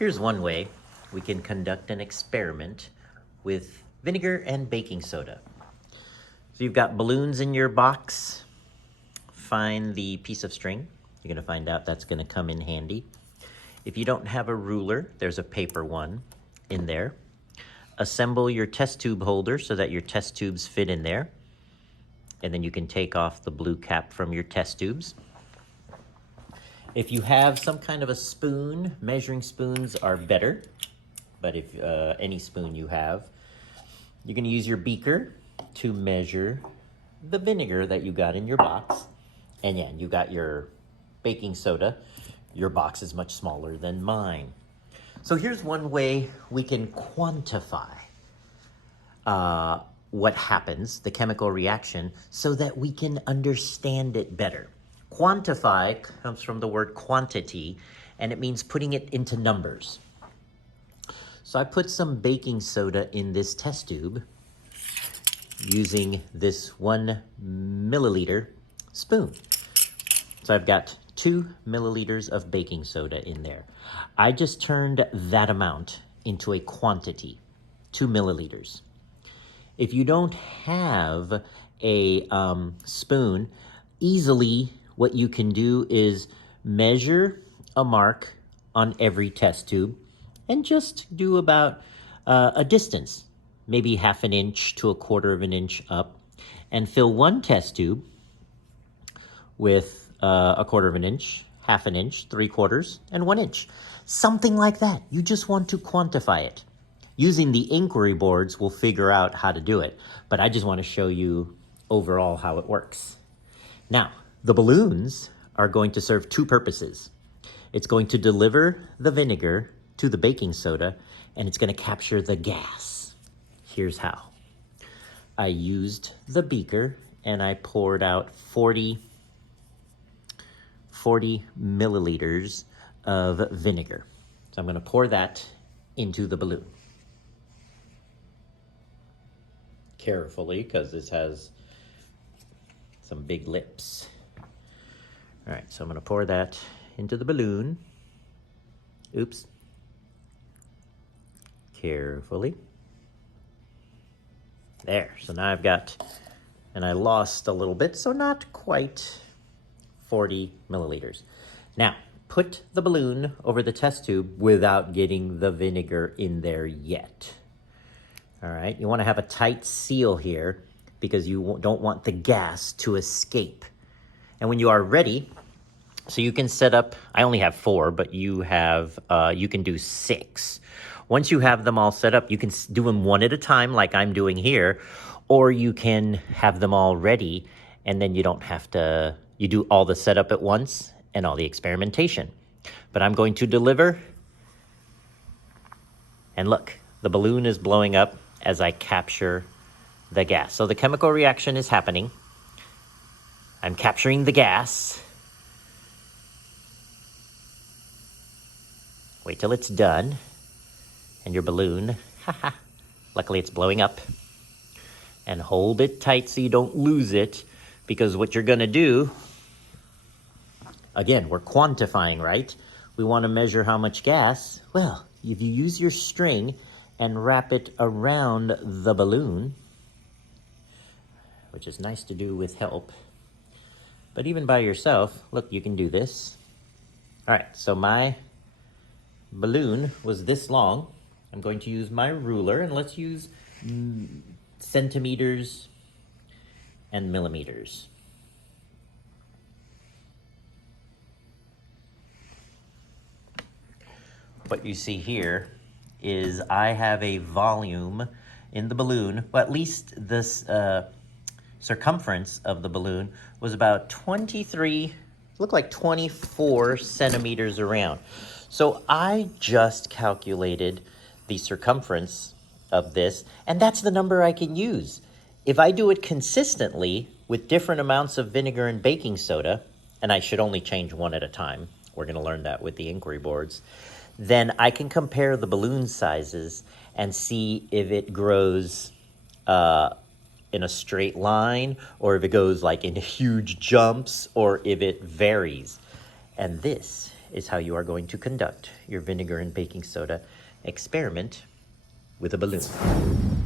Here's one way we can conduct an experiment with vinegar and baking soda. So you've got balloons in your box. Find the piece of string. You're going to find out that's going to come in handy. If you don't have a ruler, there's a paper one in there. Assemble your test tube holder so that your test tubes fit in there. And then you can take off the blue cap from your test tubes. If you have some kind of a spoon, measuring spoons are better, but if any spoon you have, you're going to use your beaker to measure the vinegar that you got in your box. And yeah, you got your baking soda. Your box is much smaller than mine. So here's one way we can quantify what happens, the chemical reaction, so that we can understand it better. Quantify comes from the word quantity, and it means putting it into numbers. So I put some baking soda in this test tube using this 1 milliliter spoon. So I've got 2 milliliters of baking soda in there. I just turned that amount into a quantity, 2 milliliters. If you don't have a spoon, easily what you can do is measure a mark on every test tube and just do about a distance, maybe 1/2 inch to 1/4 inch up, and fill one test tube with 1/4 inch, 1/2 inch, 3/4, and 1 inch. Something like that. You just want to quantify it. Using the inquiry boards, we'll figure out how to do it, but I just want to show you overall how it works. Now, the balloons are going to serve 2 purposes. It's going to deliver the vinegar to the baking soda, and it's going to capture the gas. Here's how. I used the beaker, and I poured out 40 milliliters of vinegar. So I'm going to pour that into the balloon. Carefully, because this has some big lips. All right, so I'm going to pour that into the balloon. Oops. Carefully. There, so now I've got, and I lost a little bit, so not quite 40 milliliters. Now, put the balloon over the test tube without getting the vinegar in there yet. All right, you want to have a tight seal here because you don't want the gas to escape. And when you are ready, so you can set up, I only have 4, but you can do 6. Once you have them all set up, you can do them one at a time like I'm doing here, or you can have them all ready and then you don't have to, you do all the setup at once and all the experimentation. But I'm going to deliver, and look, the balloon is blowing up as I capture the gas. So the chemical reaction is happening. I'm capturing the gas. Wait till it's done. And your balloon, luckily it's blowing up. And hold it tight so you don't lose it, because what you're gonna do, again, we're quantifying, right? We wanna measure how much gas. Well, if you use your string and wrap it around the balloon, which is nice to do with help, but even by yourself, look, you can do this. All right, so my balloon was this long. I'm going to use my ruler, and let's use centimeters and millimeters. What you see here is I have a volume in the balloon, well, at least this circumference of the balloon was about 24 centimeters around. So I just calculated the circumference of this, and that's the number I can use. If I do it consistently with different amounts of vinegar and baking soda, and I should only change one at a time, we're going to learn that with the inquiry boards, then I can compare the balloon sizes and see if it grows in a straight line, or if it goes like in huge jumps, or if it varies. And this is how you are going to conduct your vinegar and baking soda experiment with a balloon.